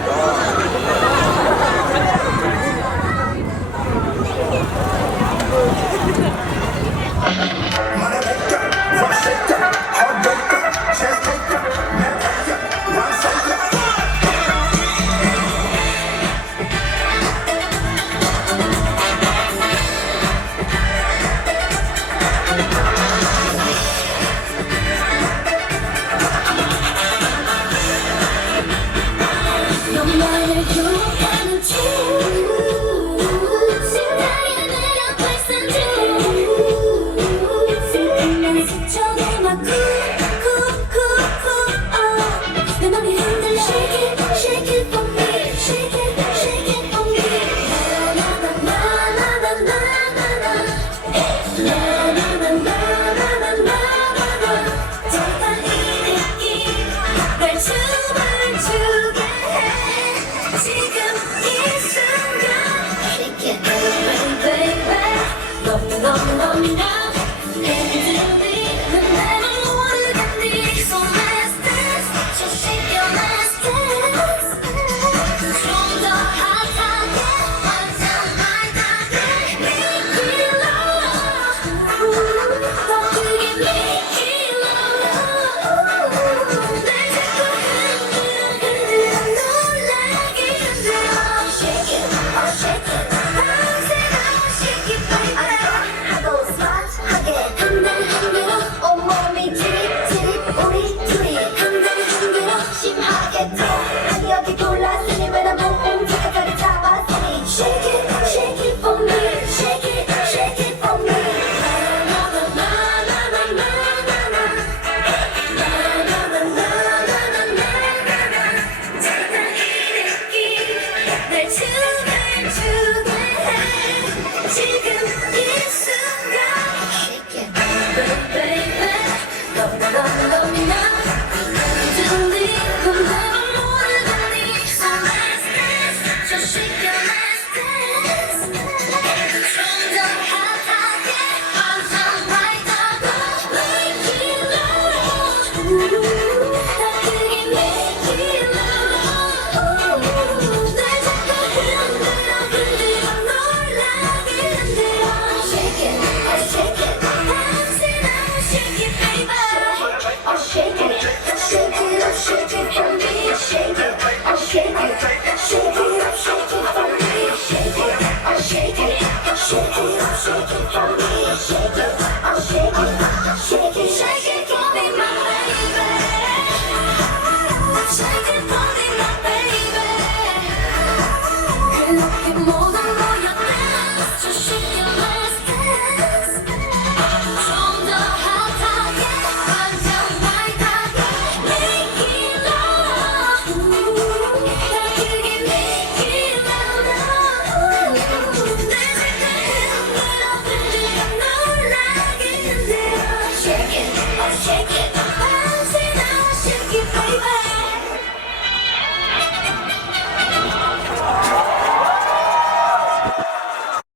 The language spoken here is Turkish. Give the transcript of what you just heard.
Oh! Yeah. shaking, I'm.